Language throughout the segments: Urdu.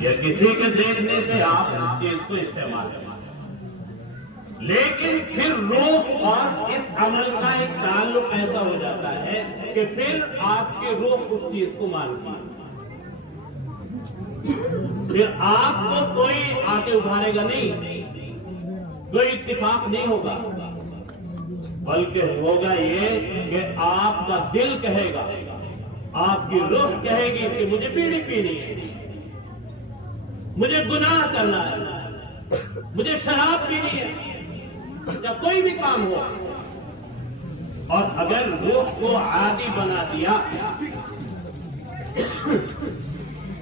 یا کسی کے دیکھنے سے آپ اس چیز کو استعمال کریں، لیکن پھر روح اور اس عمل کا ایک تعلق ایسا ہو جاتا ہے کہ پھر آپ کی روح اس چیز کو مانتی ہے، پھر آپ کو کوئی آگے ابھارے گا نہیں، کوئی اتفاق نہیں ہوگا، بلکہ ہوگا یہ کہ آپ کا دل کہے گا، آپ کی روح کہے گی کہ مجھے بیڑی پینی ہے، مجھے گناہ کرنا ہے، مجھے شراب پینی ہے، یا کوئی بھی کام ہو۔ اور اگر روح کو عادی بنا دیا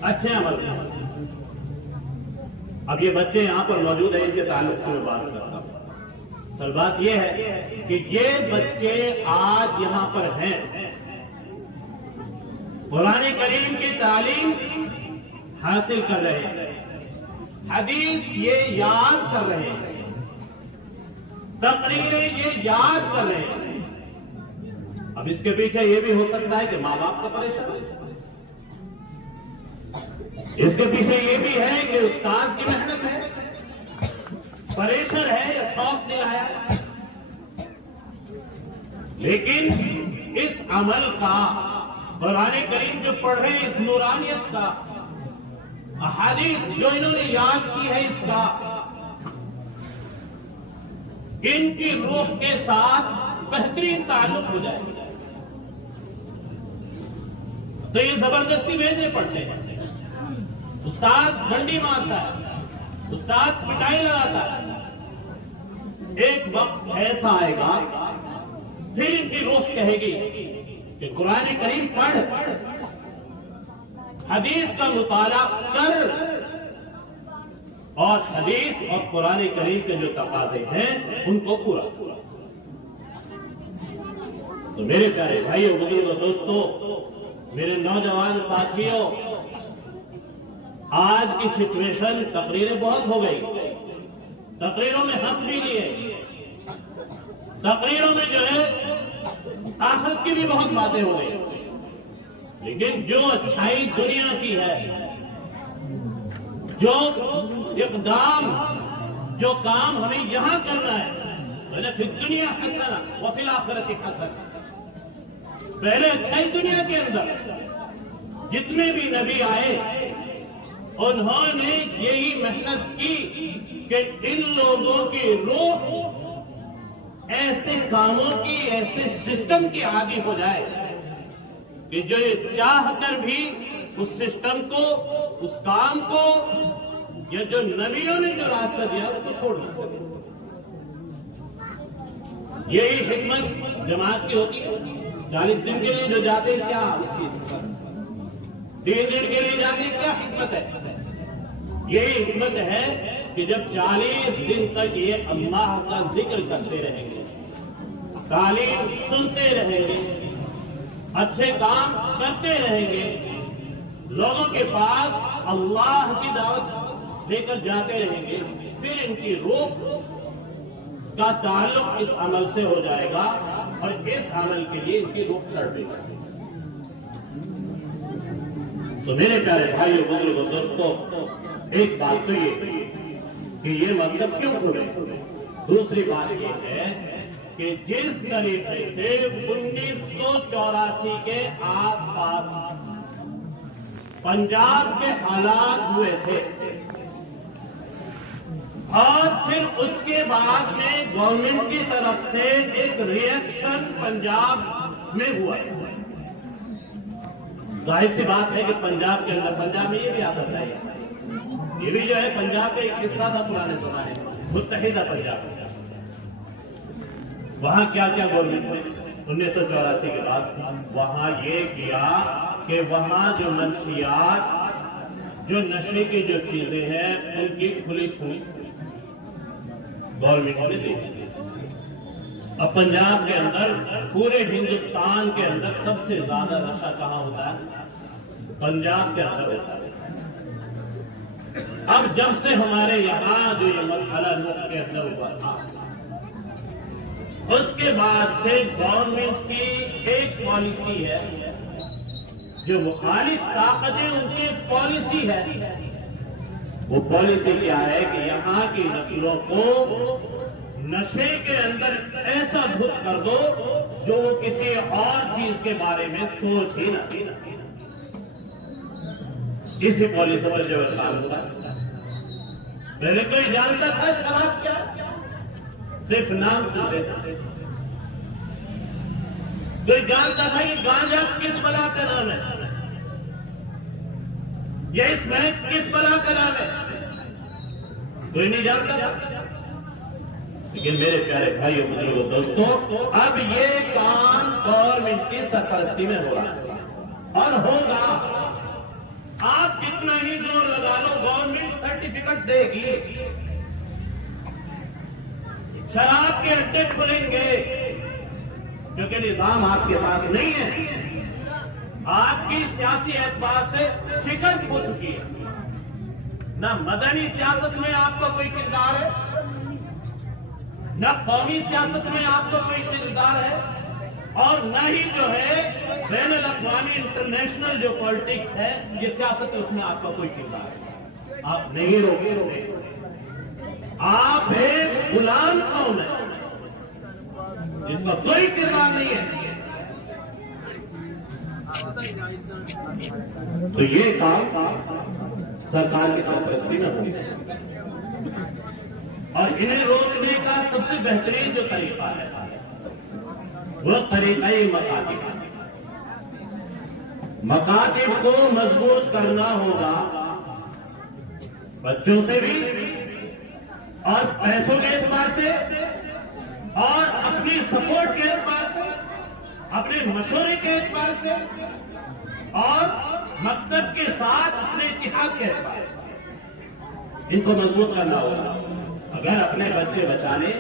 اچھے عمل کا، اب یہ بچے یہاں پر موجود ہیں، ان کے تعلق سے میں بات کرتا ہوں۔ اصل بات یہ ہے کہ یہ بچے آج یہاں پر ہیں، قرآن کریم کی تعلیم حاصل کر رہے ہیں، حدیث یہ یاد کر رہے ہیں، تقریریں یہ یاد کر رہے ہیں۔ اب اس کے پیچھے یہ بھی ہو سکتا ہے کہ ماں باپ کا پریشان ہے، اس کے پیچھے یہ بھی ہے کہ استاد کی محنت ہے، پریشر ہے یا شوق دلایا ہے، لیکن اس عمل کا، قرآن کریم جو پڑھ رہے ہیں اس نورانیت کا، احادیث جو انہوں نے یاد کی ہے اس کا، ان کی روح کے ساتھ بہترین تعلق ہو جائے گا۔ تو یہ زبردستی بھیجنے پڑتے ہیں، استاد ڈنڈی مارتا ہے، استاد پٹائی لگاتا ہے، ایک وقت ایسا آئے گا پھر ان کی روح کہے گی کہ قرآن کریم پڑھ، حدیث کا مطالعہ کر، اور حدیث اور قرآن کریم کے جو تقاضے ہیں ان کو پورا۔ تو میرے پیارے بھائیوں، بزرگوں، دوستوں، میرے نوجوان ساتھیوں، آج کی سچویشن، تقریریں بہت ہو گئی، تقریروں میں ہنس بھی لیے، تقریروں میں جو ہے آخرت کی بھی بہت باتیں ہو گئی، لیکن جو اچھائی دنیا کی ہے، جو اقدام، جو کام ہمیں یہاں کرنا ہے، فی الدنیا حسنہ وفی الآخرۃ حسنہ، پہلے اچھائی دنیا کے اندر جتنے بھی نبی آئے انہوں نے یہی محنت کی کہ ان لوگوں کی روح ایسے کاموں کی، ایسے سسٹم کی عادی ہو جائے کہ جو یہ چاہ کر بھی اس سسٹم کو، اس کام کو، یا جو نبیوں نے جو راستہ دیا اس کو چھوڑ نہ سکے۔ یہی حکمت جماعت کی ہوتی ہے۔ 40 دن کے لیے جو جاتے کیا اس کی حکمت، 3 دن کے لیے جاتے کیا حکمت ہے؟ یہی حکمت ہے کہ جب 40 دن تک یہ اللہ کا ذکر کرتے رہیں گے، تعلیم سنتے رہیں گے، اچھے کام کرتے رہیں گے، لوگوں کے پاس اللہ کی دعوت لے کر جاتے رہیں گے، پھر ان کی روح کا تعلق اس عمل سے ہو جائے گا اور اس عمل کے لیے ان کی روح تڑپے گا۔ تو میرے پیارے بھائیوں، بزرگوں، دوستوں، ایک بات تو یہ کہ یہ مطلب کیوں کھلے، دوسری بات یہ ہے کہ جس طریقے سے 1984 کے آس پاس پنجاب کے حالات ہوئے تھے، اور پھر اس کے بعد میں گورنمنٹ کی طرف سے ایک ریئیکشن پنجاب میں ہوا، ظاہر سی بات ہے کہ پنجاب کے اندر، پنجاب میں یہ بھی آتا تھا، یہ بھی جو ہے پنجاب کا ایک قصہ تھا پرانے زمانے میں، متحدہ پنجاب، وہاں کیا کیا گورنمنٹ نے 1984 کے بعد وہاں یہ کیا کہ وہاں جو منشیات، جو نشے کی جو چیزیں ہیں ان کی کھلی چھوڑی گورنمنٹ نے دی۔ اب پنجاب کے اندر، پورے ہندوستان کے اندر سب سے زیادہ نشہ کہاں ہوتا ہے؟ پنجاب کے اندر ہوتا ہے۔ اب جب سے ہمارے یہاں جو یہ مسئلہ ملک کے اندر ہوا تھا، اس کے بعد سے گورنمنٹ کی ایک پالیسی ہے، جو مخالف طاقتیں ان کی پالیسی ہے وہ پالیسی کیا ہے کہ یہاں کی نسلوں کو نشے کے اندر ایسا دھت کر دو جو وہ کسی اور چیز کے بارے میں سوچ ہی نہ سی. اسی پالیسی پر جو کام ہوتا پہلے کوئی جانتا تھا شراب کیا؟ صرف نام سنتے تھے. کوئی جانتا تھا کہ گانجا کس بلا کا نام ہے، یہ اسمیک کس بلا کا نام ہے؟ کوئی نہیں جانتا تھا. لیکن میرے پیارے بھائیوں بزرگوں دوستوں، اب یہ کام گورنمنٹ کی سرپرستی میں ہو رہا ہے اور ہوگا. آپ کتنا ہی زور لگا لو، گورنمنٹ سرٹیفکیٹ دے گی. شراب کے اڈے کھلیں گے کیونکہ نظام آپ کے پاس نہیں ہے. آپ کی سیاسی اعتبار سے شکست ہو چکی ہے. نہ مدنی سیاست میں آپ کا کوئی کردار ہے، نہ قومی سیاست میں آپ کا کوئی کردار ہے، اور نہ ہی جو ہے بین الاقوامی انٹرنیشنل جو پالیٹکس ہے، یہ سیاست ہے، اس میں آپ کا کوئی کردار ہے. آپ نہیں روکے. آپ ایک غلام قوم ہے جس کا کوئی کردار نہیں ہے. تو یہ کام سرکار کی سرپرستی میں ہوگی، اور انہیں روکنے کا سب سے بہترین جو طریقہ ہے وہ طریقہ مکاتب. مکاتب کو مضبوط کرنا ہوگا، بچوں سے بھی اور پیسوں کے اعتبار سے اور اپنی سپورٹ کے اعتبار سے، اپنے مشورے کے اعتبار سے، اور مکتب کے ساتھ اپنے اتحاد کے اعتبار سے ان کو مضبوط کرنا ہوگا. اگر اپنے بچے بچانے،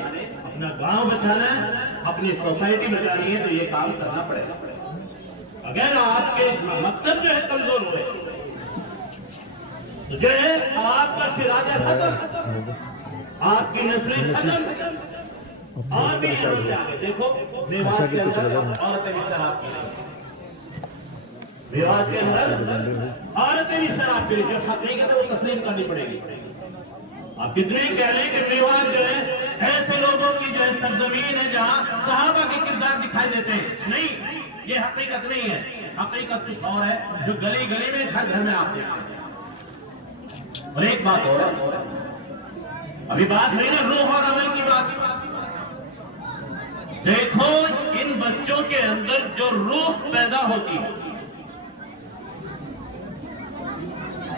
اپنا گاؤں بچانا ہے، اپنی سوسائٹی بچانی ہے تو یہ کام کرنا پڑے گا. اگر آپ کے مکتب جو ہے کمزور ہوئے تو جو ہے آپ کا شیرازہ ختم، آپ کی نسلیں ختم. اور بھی دیکھو میوات کے اندر عورتیں بھی شراب پی رہی ہیں. میوات کے اندر عورتیں بھی شراب پی رہی ہیں. جو حقیقت ہے وہ تسلیم کرنی پڑے گی. آپ کتنے ہی کہہ لیں کہ میوات جو ہے ایسے لوگوں کی جو ہے سرزمین ہے جہاں صحابہ کے کردار دکھائی دیتے ہیں. نہیں، یہ حقیقت نہیں ہے. حقیقت کچھ اور ہے جو گلی گلی میں گھر گھر میں آپ دیکھتے ہیں. اور ایک بات اور، ابھی بات نہیں نا روح اور عمل کی بات. دیکھو ان بچوں کے اندر جو روح پیدا ہوتی ہے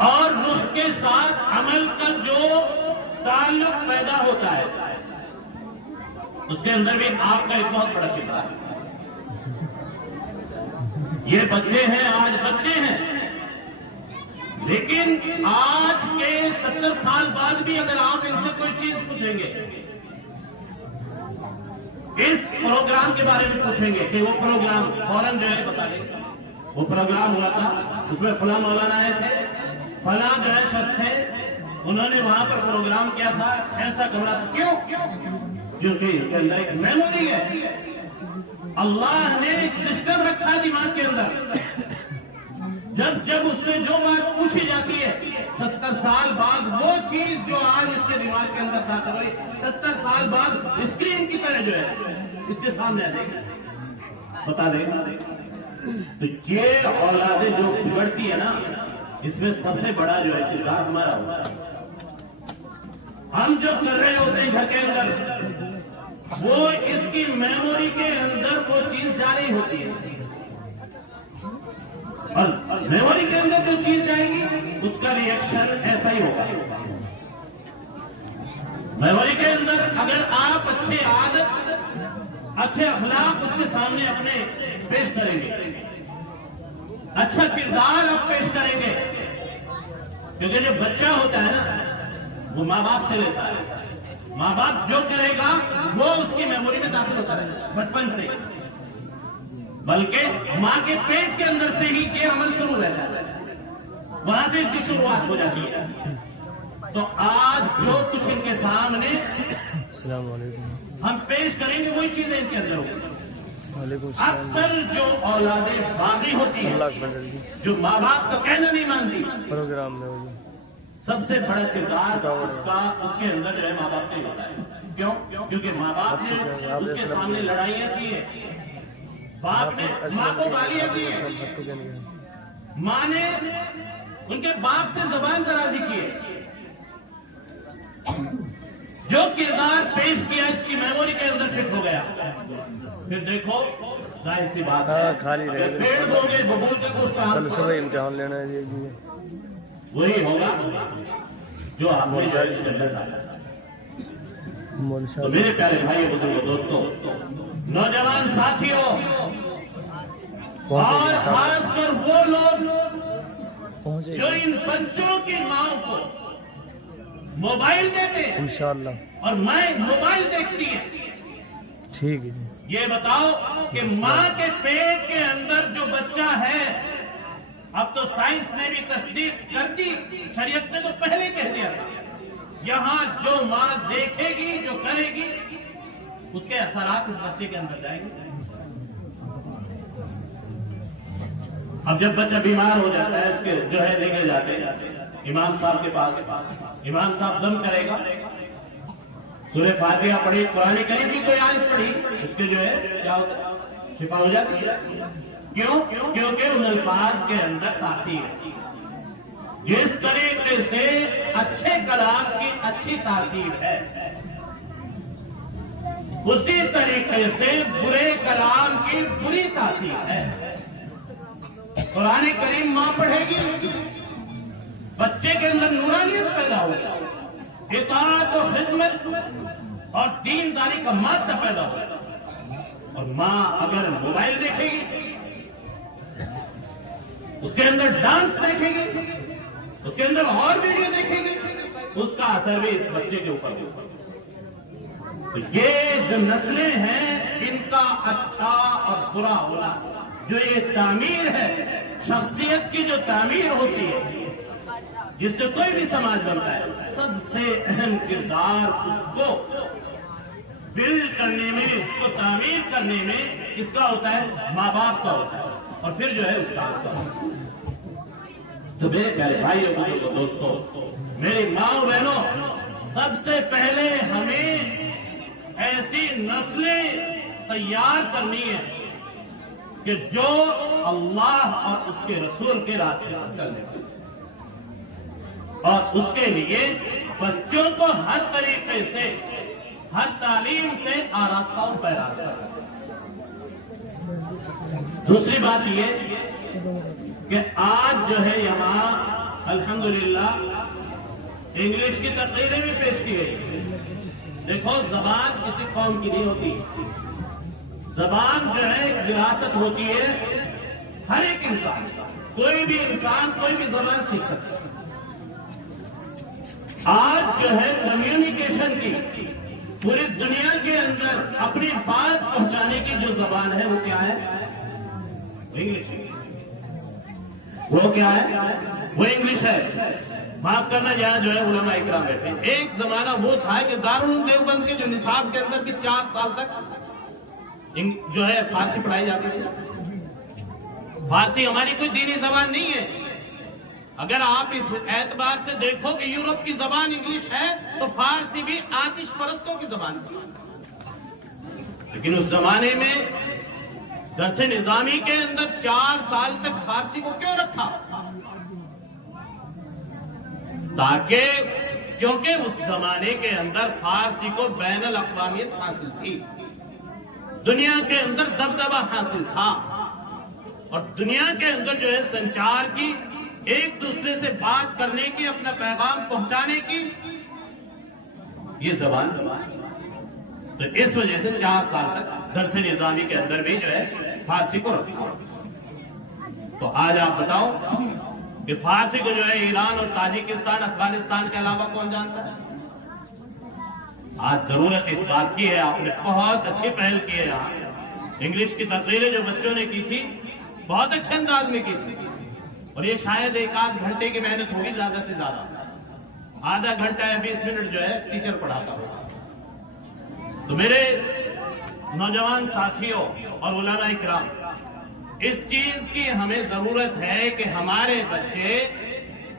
اور روح کے ساتھ عمل کا جو تعلق پیدا ہوتا ہے، اس کے اندر بھی آپ کا ایک بہت بڑا کردار ہے. یہ بچے ہیں، آج بچے ہیں، لیکن آج کے 70 سال بعد بھی اگر آپ ان سے کوئی چیز پوچھیں گے، اس پروگرام کے بارے میں پوچھیں گے کہ وہ پروگرام فوراً جو ہے بتا دیں وہ پروگرام ہوا تھا، اس میں فلاں مولانا آئے تھے، فلاں جو ہے شخص تھے، انہوں نے وہاں پر پروگرام کیا تھا، ایسا کمرہ تھا. کیوں؟ کیونکہ ان کے اندر ایک میموری ہے. اللہ نے ایک سسٹم رکھا ہے دماغ کے اندر. جب اس سے جو بات پوچھی جاتی ہے 70 سال بعد وہ چیز جو آج اس کے دماغ کے اندر داخل ہوئی 70 سال بعد اسکرین کی طرح جو ہے اس کے سامنے آ جائے گا، بتا دے گا. تو یہ اولادیں جو بگڑتی ہے نا، اس میں سب سے بڑا جو ہے کردار ہمارا ہوتا ہے. ہم جو کر رہے ہوتے ہیں گھر کے اندر، وہ اس کی میموری کے اندر وہ چیز جاری ہوتی ہے، اور میموری کے اندر جو چیز جائے گی اس کا ریئیکشن ایسا ہی ہوگا. میموری کے اندر اگر آپ اچھے عادت، اچھے اخلاق اس کے سامنے اپنے پیش کریں گے، اچھا کردار آپ پیش کریں گے، کیونکہ جو بچہ ہوتا ہے نا وہ ماں باپ سے لیتا ہے. ماں باپ جو کرے گا وہ اس کی میموری میں داخل ہوتا رہے بچپن سے، بلکہ ماں کے پیٹ کے اندر سے ہی یہ عمل شروع رہتا ہے، وہاں سے اس کی شروعات ہو جاتی ہے. تو آج جو کچھ ان کے سامنے السلام علیکم ہم پیش کریں گے وہی چیزیں ان کے اندر ہوگی. اکثر جو اولادیں باغی ہوتی ہیں، جو ماں باپ کا کہنا نہیں مانتی، پروگرام میں سب سے بڑا کردار اس کے اندر جو ہے ماں باپ نے ہوتا ہے. کیوں؟ کیونکہ ماں باپ نے اس کے سامنے لڑائیاں کی ہیں, باپ نے ماں کو گالیاں دی ہیں, ماں نے ان کے باپ سے زبان درازی کی ہے. جو کردار پیش کیا اس کی میموری کے اندر فٹ ہو گیا. پھر دیکھو ظاہر سی بات ہے اگر پیڑ ہو گئے ببول کے کو اس کا کل صبح امتحان لینا ہے جی, وہی ہوگا جو آپ نے کرنا. تو میرے پیارے بھائی بزرگوں دوستوں نوجوان ساتھیوں اور خاص کر وہ لوگ جو ان بچوں کی ماں کو موبائل دیتے ہیں انشاءاللہ اور مائیں موبائل دیکھتی ہیں, ٹھیک ہے جی. یہ بتاؤ کہ ماں کے پیٹ کے اندر جو بچہ ہے, اب تو سائنس نے بھی تصدیق کر دی, شریعت نے تو پہلے کہہ دیا تھا, یہاں جو ماں دیکھے گی جو کرے گی اس کے اثرات اس بچے کے اندر جائیں گے. اب جب بچہ بیمار ہو جاتا ہے اس کے جو ہے لے کے جاتے ہیں امام صاحب کے پاس, امام صاحب دم کرے گا, سورہ فاتحہ پڑھی, قرآن کریم کی کوئی آیت پڑھی, اس کے جو ہے کیا ہوتا ہے شفا ہو جاتی ہے. کیوں؟ کیونکہ ان الفاظ کے اندر تاثیر, جس طریقے سے اچھے کلام کی اچھی تاثیر ہے اسی طریقے سے برے کلام کی بری تاثیر ہے. قرآن کریم ماں پڑھے گی, بچے کے اندر نورانیت پیدا ہوگی, اطاعت و خدمت اور دینداری کا مادہ پیدا ہوگا. اور ماں اگر موبائل دیکھے گی, اس کے اندر ڈانس دیکھے گی, اس کے اندر اور ویڈیو دیکھے گی, اس کا اثر بھی اس بچے کے اوپر ہوگا. تو یہ جو نسلیں ہیں ان کا اچھا اور برا ہونا, جو یہ تعمیر ہے شخصیت کی, جو تعمیر ہوتی ہے جس سے کوئی بھی سماج بنتا ہے, سب سے اہم کردار اس کو بلڈ کرنے میں, اس کو تعمیر کرنے میں کس کا ہوتا ہے؟ ماں باپ کا ہوتا ہے, اور پھر جو ہے استاد کا ہوتا ہے. تو میرے پیارے بھائی اور دوستوں, میری ماں بہنوں, سب سے پہلے ہمیں ایسی نسلیں تیار کرنی ہے کہ جو اللہ اور اس کے رسول کے راستے پر چلنے والے, اور اس کے لیے بچوں کو ہر طریقے سے, ہر تعلیم سے آراستہ اور پیراستہ کریں. دوسری بات یہ کہ آج جو ہے یہاں الحمدللہ انگلش کی تقریریں بھی پیش کی گئی. دیکھو زبان کسی قوم کی نہیں ہوتی, زبان جو ہے وراثت ہوتی ہے ہر ایک انسان, کوئی بھی انسان کوئی بھی زبان سیکھ سکتا ہے. آج جو ہے کمیونیکیشن کی پوری دنیا کے اندر اپنی بات پہنچانے کی جو زبان ہے وہ کیا ہے؟ انگلش. وہ کیا ہے؟ وہ انگلش ہے. معاف کرنا جہاں جو ہے علماء اکرام بیٹھے ہیں. ایک زمانہ وہ تھا کہ دارالعلوم دیوبند کے جو نصاب کے اندر بھی 4 سال تک جو ہے فارسی پڑھائی جاتی تھی. فارسی ہماری کوئی دینی زبان نہیں ہے. اگر آپ اس اعتبار سے دیکھو کہ یورپ کی زبان انگلش ہے تو فارسی بھی آتش پرستوں کی زبان تھی. لیکن اس زمانے میں درس نظامی کے اندر 4 سال تک فارسی کو کیوں رکھا؟ کیونکہ اس زمانے کے اندر فارسی کو بین الاقوامیت حاصل تھی, دنیا کے اندر دبدبہ حاصل تھا, اور دنیا کے اندر جو ہے سنچار کی, ایک دوسرے سے بات کرنے کی, اپنا پیغام پہنچانے کی یہ زبان. تو اس وجہ سے 4 سال تک درس نظامی کے اندر بھی جو ہے فارسی کو رکھا. تو آج آپ بتاؤ کہ فارسی کو جو ہے ایران اور تاجکستان, افغانستان کے علاوہ کون جانتا ہے؟ آج ضرورت اس بات کی ہے, آپ نے بہت اچھی پہل کی ہے. انگلش کی تقریریں جو بچوں نے کی تھی بہت اچھے انداز میں کی تھی, اور یہ شاید 1-8 گھنٹے کی محنت ہوگی زیادہ سے زیادہ. آدھا گھنٹہ یا 20 منٹ جو ہے ٹیچر پڑھاتا ہوگا. تو میرے نوجوان ساتھیوں اور علماء اکرام, اس چیز کی ہمیں ضرورت ہے کہ ہمارے بچے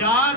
4